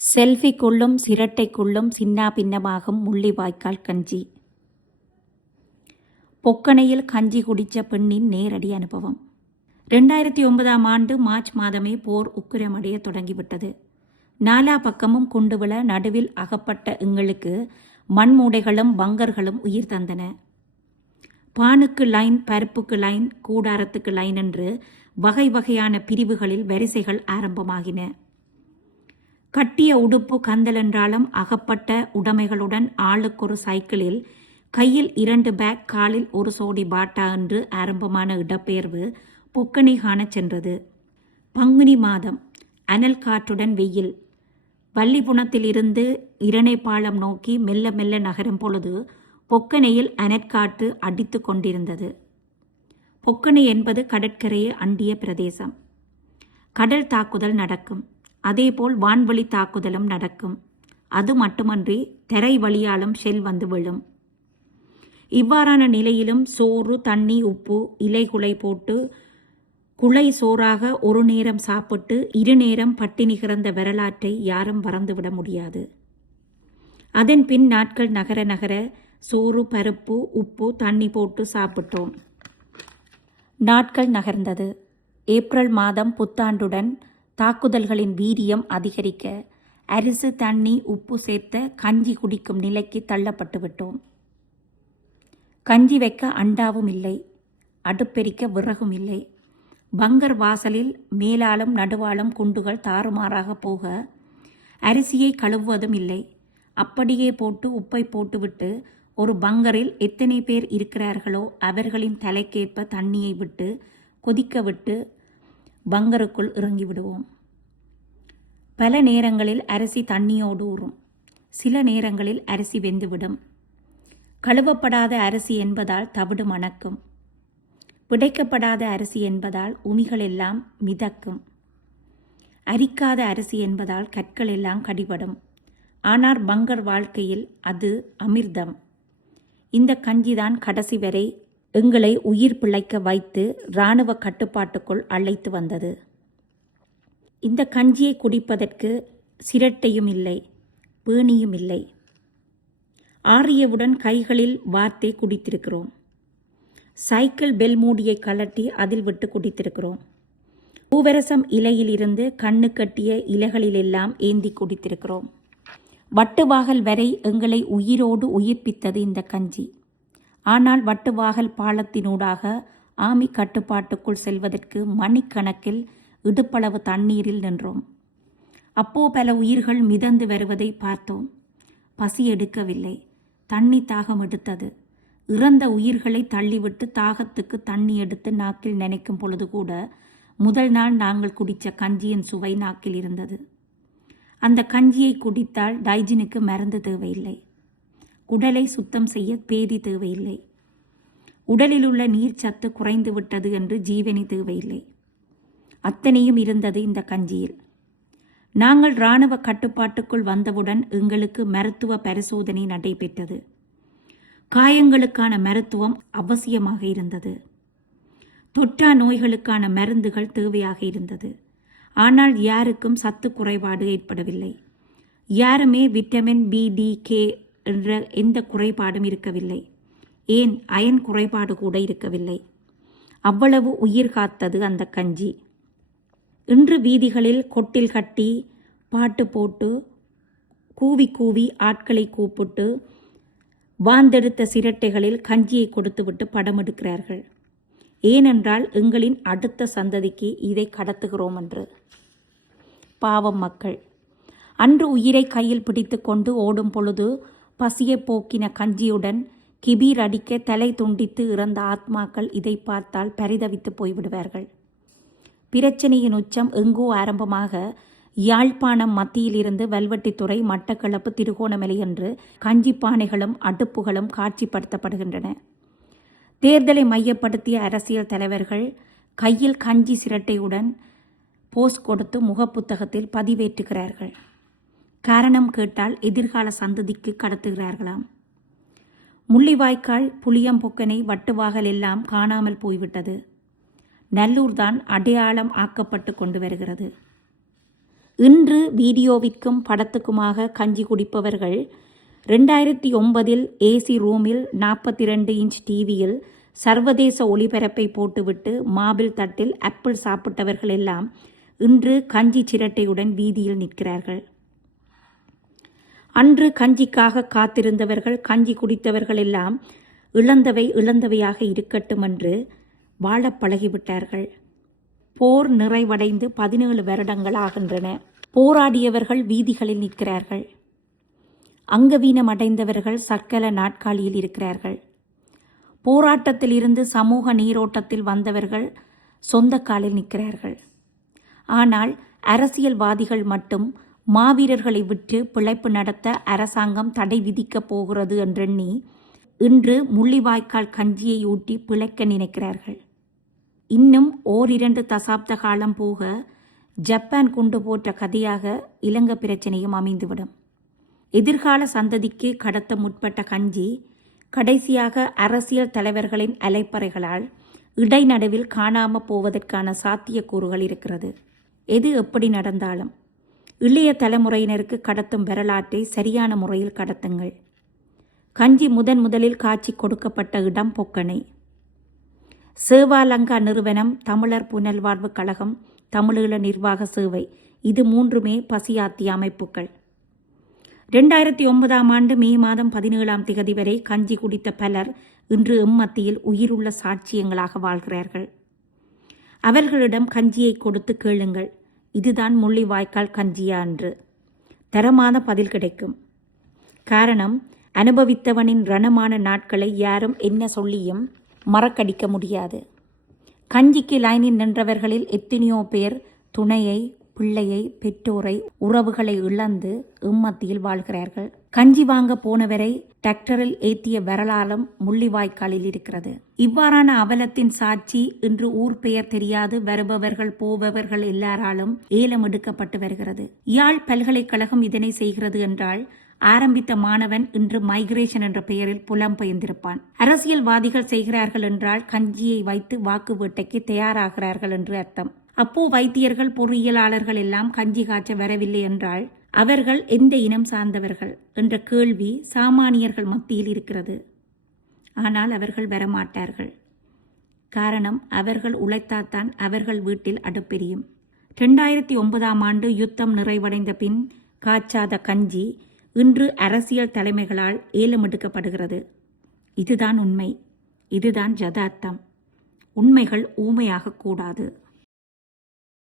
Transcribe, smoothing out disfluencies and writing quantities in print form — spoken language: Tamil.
செல்ஃபிக்குள்ளும் சிரட்டைக்குள்ளும் சின்னா பின்னமாகும் முள்ளிவாய்க்கால் கஞ்சி. பொக்கனையில் கஞ்சி குடித்த பெண்ணின் நேரடி அனுபவம். 2009ஆம் ஆண்டு மார்ச் மாதமே போர் உக்கிரமடைய தொடங்கிவிட்டது. நாலா பக்கமும் குண்டுவிழ நடுவில் அகப்பட்ட எங்களுக்கு மண்மூடைகளும் பங்கர்களும் உயிர் தந்தன. பானுக்கு லைன், பருப்புக்கு லைன், கூடாரத்துக்கு லைன் என்று வகை வகையான பிரிவுகளில் வரிசைகள் ஆரம்பமாகின. கட்டிய உடுப்பு கந்தலென்றாலும் அகப்பட்ட உடைமைகளுடன் ஆளுக்கொரு சைக்கிளில், கையில் 2 பேக், காலில் ஒரு சோடி பாட்டா என்று ஆரம்பமான இடப்பெயர்வு பொக்கனை காணச் சென்றது. பங்குனி மாதம், அனல் காற்றுடன் வெயில். வள்ளிபுணத்திலிருந்து இரணைப்பாலம் நோக்கி மெல்ல மெல்ல நகரும் பொழுது பொக்கனையில் அனற்காற்று அடித்து கொண்டிருந்தது. பொக்கனை என்பது கடற்கரையை அண்டிய பிரதேசம். கடல் தாக்குதல் நடக்கும். அதேபோல் வான்வழி தாக்குதலும் நடக்கும். அது மட்டுமன்றி தரை வழியாலும் ஷெல் வந்து விழும். இவ்வாறான நிலையிலும் சோறு, தண்ணி, உப்பு, இலைகுலை போட்டு குலை சோறாக ஒரு நேரம் சாப்பிட்டு 2 நேரம் பட்டினி கிடந்த வரலாற்றை யாரும் மறந்துவிட முடியாது. அதன் பின் நாட்கள் நகர நகர சோறு, பருப்பு, உப்பு, தண்ணி போட்டு சாப்பிட்டோம். நாட்கள் நகர்ந்தது. ஏப்ரல் மாதம் புத்தாண்டுடன் தாக்குதல்களின் வீரியம் அதிகரிக்க அரிசி, தண்ணி, உப்பு சேர்த்த கஞ்சி குடிக்கும் நிலைக்கு தள்ளப்பட்டு விட்டோம். கஞ்சி வைக்க அண்டாவும் இல்லை, அடுப்பெரிக்க விறகும் இல்லை. பங்கர் வாசலில் மேலாலும் நடுவாலும் குண்டுகள் தாறுமாறாக போக அரிசியை கழுவுவதும் இல்லை. அப்படியே போட்டு உப்பை போட்டுவிட்டு ஒரு பங்கரில் எத்தனை பேர் இருக்கிறார்களோ அவர்களின் தலைக்கேற்ப தண்ணியை விட்டு கொதிக்க விட்டு பங்கருக்குள் இறங்கி விடுவோம். பல நேரங்களில் அரிசி தண்ணியோடு ஊறும். சில நேரங்களில் அரிசி வெந்துவிடும். கழுவப்படாத அரிசி என்பதால் தவிடு மணக்கும். பிடைக்கப்படாத அரிசி என்பதால் உமிகள் எல்லாம் மிதக்கும். அரிக்காத அரிசி என்பதால் கற்கள் எல்லாம் கடிபடும். ஆனால் பங்கர் வாழ்க்கையில் அது அமிர்தம். இந்த கஞ்சிதான் கடைசி வரை எங்களை உயிர் பிழைக்க வைத்து இராணுவ கட்டுப்பாட்டுக்குள் அழைத்து வந்தது. இந்த கஞ்சியை குடிப்பதற்கு சிரட்டையும் இல்லை, பேணியும் இல்லை. ஆறியவுடன் கைகளில் வார்த்தே குடித்திருக்கிறோம். சைக்கிள் பெல் மூடியை கலட்டி அதில் விட்டு குடித்திருக்கிறோம். பூவரசம் இலையிலிருந்து கண்ணு கட்டிய இலைகளிலெல்லாம் ஏந்தி குடித்திருக்கிறோம். வட்டுவாகல் வரை எங்களை உயிரோடு உயிர்ப்பித்தது இந்த கஞ்சி. ஆனால் வட்டுவாகல் பாலத்தினூடாக ஆமி கட்டுப்பாட்டுக்குள் செல்வதற்கு மணிக்கணக்கில் இடுப்பளவு தண்ணீரில் நின்றோம். அப்போ பல உயிர்கள் மிதந்து வருவதை பார்த்தோம். பசி எடுக்கவில்லை, தண்ணி தாகம் எடுத்தது. இறந்த உயிர்களை தள்ளிவிட்டு தாகத்துக்கு தண்ணி எடுத்து நாக்கில் நினைக்கும் பொழுது கூட முதல் நாள் நாங்கள் குடித்த கஞ்சியின் சுவை நாக்கில் இருந்தது. அந்த கஞ்சியை குடித்தால் டைஜினுக்கு மருந்து தேவையில்லை. உடலை சுத்தம் செய்ய பேதி தேவையில்லை. உடலில் உள்ள நீர்ச்சத்து குறைந்து விட்டது என்று ஜீவனி தேவையில்லை. அத்தனையும் இருந்தது இந்த கஞ்சியில். நாங்கள் இராணுவ கட்டுப்பாட்டுக்குள் வந்தவுடன் எங்களுக்கு மருத்துவ பரிசோதனை நடைபெற்றது. காயங்களுக்கான மருத்துவம் அவசியமாக இருந்தது. தொற்றா நோய்களுக்கான மருந்துகள் தேவையாக இருந்தது. ஆனால் யாருக்கும் சத்து குறைபாடு ஏற்படவில்லை. யாருமே விட்டமின் பி, டி, கே என்ற எந்த குறைபாடும் இருக்கவில்லை. ஏன் அயன் குறைபாடு கூட இருக்கவில்லை. அவ்வளவு உயிர் காத்தது அந்த கஞ்சி. இன்று வீதிகளில் கொட்டில் கட்டி பாட்டு போட்டு கூவி கூவி ஆட்களை கூப்பிட்டு வாந்தெடுத்த சிரட்டைகளில் கஞ்சியை கொடுத்துவிட்டு படம் எடுக்கிறார்கள். ஏனென்றால் எங்களின் அடுத்த சந்ததிக்கு இதை கடத்துகிறோம் என்று. பாவம் மக்கள். அன்று உயிரை கையில் பிடித்து கொண்டு ஓடும் பொழுது பசியை போக்கின கஞ்சியுடன் கிபீர் அடிக்க தலை துண்டித்து இறந்த ஆத்மாக்கள் இதை பார்த்தால் பரிதவித்து போய்விடுவார்கள். பிரச்சனையின் உச்சம் எங்கோ ஆரம்பமாக யாழ்ப்பாணம் மத்தியிலிருந்து வல்வெட்டித்துறை, மட்டக்களப்பு, திருகோணமலை என்று கஞ்சி பானைகளும் அடுப்புகளும் காட்சிப்படுத்தப்படுகின்றன. தேர்தலை மையப்படுத்திய அரசியல் தலைவர்கள் கையில் கஞ்சி சிரட்டையுடன் போஸ் கொடுத்து முகப்புத்தகத்தில் பதிவேற்றுகிறார்கள். காரணம் கேட்டால் எதிர்கால சந்ததிக்கு கடத்துகிறார்களாம். முள்ளிவாய்க்கால், புளியம்பொக்கனை, வட்டுவாகல் எல்லாம் காணாமல் போய்விட்டது. நல்லூர் தான் அடையாளம் ஆக்கப்பட்டு கொண்டு வருகிறது. இன்று வீடியோவிற்கும் படத்துக்குமாக கஞ்சி குடிப்பவர்கள் 2009 ஏசி ரூமில் 42 இன்ச் டிவியில் சர்வதேச ஒளிபரப்பை போட்டுவிட்டு மாபிள் தட்டில் ஆப்பிள் சாப்பிட்டவர்கள் எல்லாம் இன்று கஞ்சி சிரட்டையுடன் வீதியில் நிற்கிறார்கள். அன்று கஞ்சிக்காக காத்திருந்தவர்கள், கஞ்சி குடித்தவர்கள் எல்லாம் இழந்தவையாக இருக்கட்டும் என்று வாழப் பழகிவிட்டார்கள். போர் நிறைவடைந்து 17 வருடங்கள் ஆகின்றன. போராடியவர்கள் வீதிகளில் நிற்கிறார்கள். அங்கவீனம் அடைந்தவர்கள் சக்கல நாட்காலியில் இருக்கிறார்கள். போராட்டத்தில் இருந்து சமூக நீரோட்டத்தில் வந்தவர்கள் சொந்த காலில் நிற்கிறார்கள். ஆனால் அரசியல்வாதிகள் மட்டும் மாவீரர்களை விட்டு பிழைப்பு நடத்த அரசாங்கம் தடை விதிக்கப் போகிறது என்றெண்ணி இன்று முள்ளிவாய்க்கால் கஞ்சியை ஊட்டி பிழைக்க நினைக்கிறார்கள். இன்னும் 1-2 தசாப்த காலம் போக ஜப்பான் கொண்டு போட்ட கதையாக இலங்கை பிரச்சனையும் அமைந்துவிடும். எதிர்கால சந்ததிக்கு கடத்த முற்பட்ட கஞ்சி கடைசியாக அரசியல் தலைவர்களின் அலைப்பறைகளால் இடைநடுவில் காணாமல் போவதற்கான சாத்தியக்கூறுகள் இருக்கிறது. எது எப்படி நடந்தாலும் இளைய தலைமுறையினருக்கு கடத்தும் வரலாற்றை சரியான முறையில் கடத்துங்கள். கஞ்சி முதலில் காட்சி கொடுக்கப்பட்ட இடம் பொக்கனை. சேவாலங்கா நிறுவனம், தமிழர் புனல்வாழ்வு கழகம், தமிழீழ நிர்வாக சேவை, இது 3மே பசியாத்திய அமைப்புகள். 2009 ஆண்டு மே மாதம் 17 வரை கஞ்சி குடித்த பலர் இன்று எம்மத்தியில் உயிருள்ள சாட்சியங்களாக வாழ்கிறார்கள். அவர்களிடம் கஞ்சியை கொடுத்து கேளுங்கள், இதுதான் முள்ளிவாய்க்கால் கஞ்சியா என்று. தரமான பதில் கிடைக்கும். காரணம், அனுபவித்தவனின் ரணமான நாட்களை யாரும் என்ன சொல்லியும் மறக்கடிக்க முடியாது. கஞ்சிக்கு லைனில் நின்றவர்களில் எத்தனையோ பேர் துணையை, பிள்ளையை, பெற்றோரை, உறவுகளை இழந்து எம்மத்தியில் வாழ்கிறார்கள். கஞ்சி வாங்க போனவரை டிராக்டரில் ஏற்றிய வரலாறும் முள்ளிவாய்க்காலில் இருக்கிறது. இவ்வாறான அவலத்தின் சாட்சி இன்று ஊர் பெயர் தெரியாது வருபவர்கள் போபவர்கள் எல்லாராலும் ஏலம் எடுக்கப்பட்டு வருகிறது. யாழ் பல்கலைக்கழகம் இதனை செய்கிறது என்றால் ஆரம்பித்த மாணவன் இன்று மைக்ரேஷன் என்ற பெயரில் புலம்பெயர்ந்திருப்பான். அரசியல்வாதிகள் செய்கிறார்கள் என்றால் கஞ்சியை வைத்து வாக்கு வேட்டைக்கு தயாராகிறார்கள் என்று அர்த்தம். அப்போ வைத்தியர்கள், பொறியியலாளர்கள் எல்லாம் கஞ்சி காய்ச்ச வரவில்லை என்றால் அவர்கள் எந்த இனம் சார்ந்தவர்கள் என்ற கேள்வி சாமானியர்கள் மத்தியில் இருக்கிறது. ஆனால் அவர்கள் வரமாட்டார்கள். காரணம், அவர்கள் உழைத்தால்தான் அவர்கள் வீட்டில் அடுப்பெரியும். 2009 ஆண்டு யுத்தம் நிறைவடைந்த பின் காய்ச்சாத கஞ்சி இன்று அரசியல் தலைமைகளால் ஏலம் எடுக்கப்படுகிறது. இதுதான் உண்மை, இதுதான் யதார்த்தம். உண்மைகள் ஊமையாகக்கூடாது.